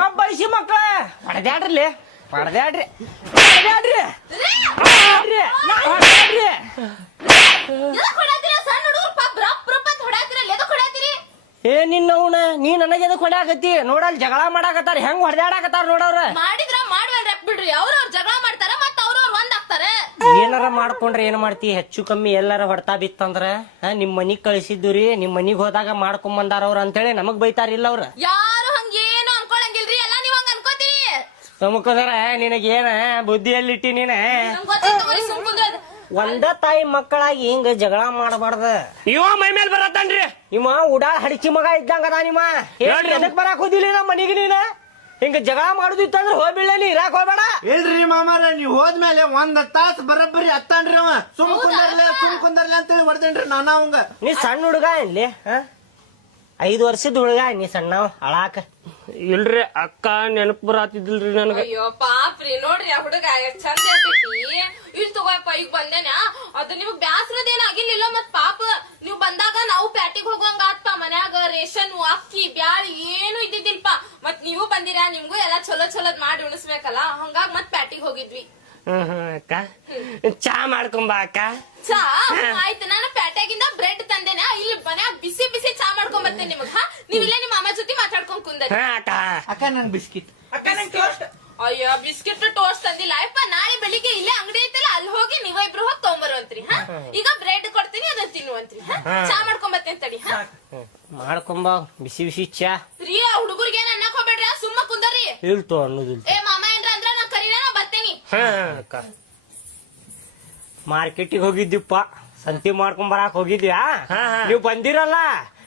ಮಬ್ಬಳಿಸಿ ಮಕ್ಕಳ ಹೊಡೆದಾಡ್ರಿ ಹೊಡೆದಾಡ್ರಿ ಹೊಡೆದಾಡ್ರಿ ಹೊಡೆದಾಡ್ರಿ ಏ ನಿನ್ನವನ ನೀ ನನಗೆ ಎದಕ್ ಹೊಡ್ಯಾಕತ್ತಿ ನೋಡಲ್ ಜಗಳ ಮಾಡಾಕತ್ತಾರ ಹೆಂಗ್ ಹೊಡೆದಾಡಕತ್ತಾರ ನೋಡವ್ರ ಮಾಡಿದ್ರ ಮಾಡುವಲ್ ಬಿಡ್ರಿ ಅವ್ರವ್ರ ಜಗಳ ಮಾಡ್ತಾರ ಮತ್ತ ಅವ್ರವ್ರ ಒಂದ್ ಆಗ್ತಾರ ಏನಾರ ಮಾಡ್ಕೊಂಡ್ರೆ ಏನ್ ಮಾಡ್ತಿ ಹೆಚ್ಚು ಕಮ್ಮಿ ಎಲ್ಲಾರ ಹೊಡ್ತಾ ಬಿತ್ತಂದ್ರ ನಿಮ್ ಮನಿಗ್ ಕಳಿಸಿದ್ದುರಿ ನಿಮ್ ಮನಿಗ್ ಹೋದಾಗ ಮಾಡ್ಕೊಂಡ್ ಬಂದಾರ ಅವ್ರ ಅಂತೇಳಿ ನಮಗ್ ಬೈತಾರಿಲ್ಲ ಅವ್ರ ಯಾರು ಹಂಗೇನು ಅನ್ಕೊಳಂಗಿಲ್ರಿ ಎಲ್ಲಾ ನೀವ್ ಹಂಗ ಅನ್ಕೋತೀರಿ ಸುಮ್ಕುಂದ್ರ ನಿನಗೇನ ಬುದ್ಧಿಯಲ್ಲಿಟ್ಟಿ ನೀನ ನಂಗ್ ಗೊತ್ತೈತಿ ಸುಮ್ ಕುಂದ್ರದ ಒಂದ ತಾಯಿ ಮಕ್ಕಳಾಗಿ ಹಿಂಗ ಜಗಳ ಮಾಡಬಾರ್ದ ಇವ ಮೈ ಮೇಲ್ ಬರತ್ತನ್ರಿ ನಿಮ್ಮ ಉಡಾಳ್ ಹಡಿಚಿ ಮಗ ಇದ್ದಂಗ ಅದ ನಿಮ್ಮ ಎದಕ್ ಬರಾಕ್ ಹೋದಿಲ್ಲ ನಮ್ಮ ಮನಿಗೆ ನೀನ ಹಿಂಗ ಜಗಳ ಮಾಡುದಿತ್ತಂದ್ರ ಹೋಗ್ಬಿಡ್ಲ ನೀ ಇರಾಕ್ ಹೋಗ್ಬೇಡ ಇಲ್ರಿ ಮಾಮಾರ ನೀವ್ ಹೋದ್ಮೇಲೆ ಒಂದ್ ತಾಸ್ ಬರಬ್ಬರಿ ಹತ್ತಾನ್ರಿ ಅವ ಸುಮ್ ಕುಂದರ್ಲಿ ಅಂತೇಳಿ ಹೊಡ್ದೇನ್ರಿ ನಾನ ಅವಂಗ ನೀ ಸಣ್ಣ ಹುಡುಗ ಇಲ್ಲಿ 5 ವರ್ಷದ ಹುಡುಗ ನೀ ಸಣ್ಣ ಅಳಾಕ ಇಲ್ರಿ ಅಕ್ಕ ನೆನಪ್ ಬರಾತಿದ್ದಿಲ್ರಿ ನನಗ ಅಯ್ಯೋ ಪಾಪ್ರಿ ನೋಡ್ರಿ ಆ ಹುಡುಗ ಎಷ್ಟ್ ಚಂದ ಇರ್ತೈತಿ ಇಲ್ ತಗೋಯಪ್ಪ ಈಗ ಬಂದೇನ ಅದು ನಿಮಗ್ ಬ್ಯಾಸ್ರದೇನ ಆಗಿರ್ಲಿಲ್ಲ ಮತ್ ಪಾಪ ನೀವ್ ಬಂದಾಗ ನಾವು ಪ್ಯಾಟಿಗ್ ಹೋಗುವಂಗ ಆತ್ಪ ಮನ್ಯಾಗ ರೇಷನ್ ಅಕ್ಕಿ ಬ್ಯಾಳಿ ಏನು ಇದ್ದಿದ್ದಿಲ್ಪ ಮತ್ ನೀವು ಬಂದಿರಾ ನಿಮ್ಗೂ ಎಲ್ಲಾ ಚಲೋ ಚಲೋದ್ ಮಾಡಿ ಉಣಿಸ್ಬೇಕಲ್ಲ ಹಂಗಾಗ್ ಮತ್ ಪ್ಯಾಟಿಗ್ ಹೋಗಿದ್ವಿ ಅಕ್ಕ ಚಾ ಮಾಡ್ಕೊಂಬ ಅಕ್ಕ ಚಾ ಆಯ್ತು ನಾನು ಪ್ಯಾಟ್ಯಾಗಿಂದ ಬ್ರೆಡ್ ತಂದೇನ ಇಲ್ಲಿ ಮನ್ಯಾಗ ಬಿಸಿ ಬಿಸಿ ಚಾ ಮಾಡ್ಕೊಂಡ್ ಬರ್ತೇನೆ ನಿಮಗ್ ನೀವ್ ಇಲ್ಲೇ ನಿಮ್ಮ ಅಮ್ಮ ಜೊತೆ ಮಾತಾಡ್ಕೊಂಡ್ ಕುಂದ ಅಕ್ಕ ಅಕ್ಕ ನನ್ ಬಿಸ್ಕಿಟ್ ಅಯ್ಯೋ ಬಿಸ್ಕಿಟ್ ಟೋಸ್ಟ್ ತಂದಿಲ್ಲ ಅಯ್ಯಪ್ಪ ನಾಳೆ ಬೆಳಿಗ್ಗೆ ಇಲ್ಲೇ ಅಂಗಡಿ ಐತಲ್ಲ ಅಲ್ಲಿ ಹೋಗಿ ನೀವ ಇಬ್ರು ಹೋಗಿ ತಗೊಂಬರುವಂತ್ರಿ ಈಗ ಬ್ರೆಡ್ ಕೊಡ್ತೀನಿ ಅದನ್ನ ತಿನ್ನುವಂತ್ರಿ ಚಾ ಮಾಡ್ಕೊಂಡ್ ಬರ್ತೇನೆ ತಡಿ ಮಾಡ್ಕೊಂಬ ಬಿಸಿ ಬಿಸಿ ಚಾ ರೀ ಆ ಹುಡುಗರಿಗೆ ಏನ್ ಅನ್ನಕ್ ಹೋಗ್ಬೇಡ್ರಿ ಸುಮ್ಮ ಕುಂದರಿ ಇಲ್ತು ಅನ್ನೋದಿಲ್ಲ ಏ ಮಾಮ ಏನ್ರ ಅಂದ್ರ ನಾ ಕರೀನ ನಾ ಬರ್ತೇನಿ ಅಕ್ಕ ಮಾರ್ಕೆಟಿಗೆ ಹೋಗಿದ್ದಿಪ್ಪ ಸಂತಿ ಮಾಡ್ಕೊಂಡ್ ಬರಾಕ್ ಹೋಗಿದ್ಯಾ ನೀವು ಬಂದಿರಲ್ಲ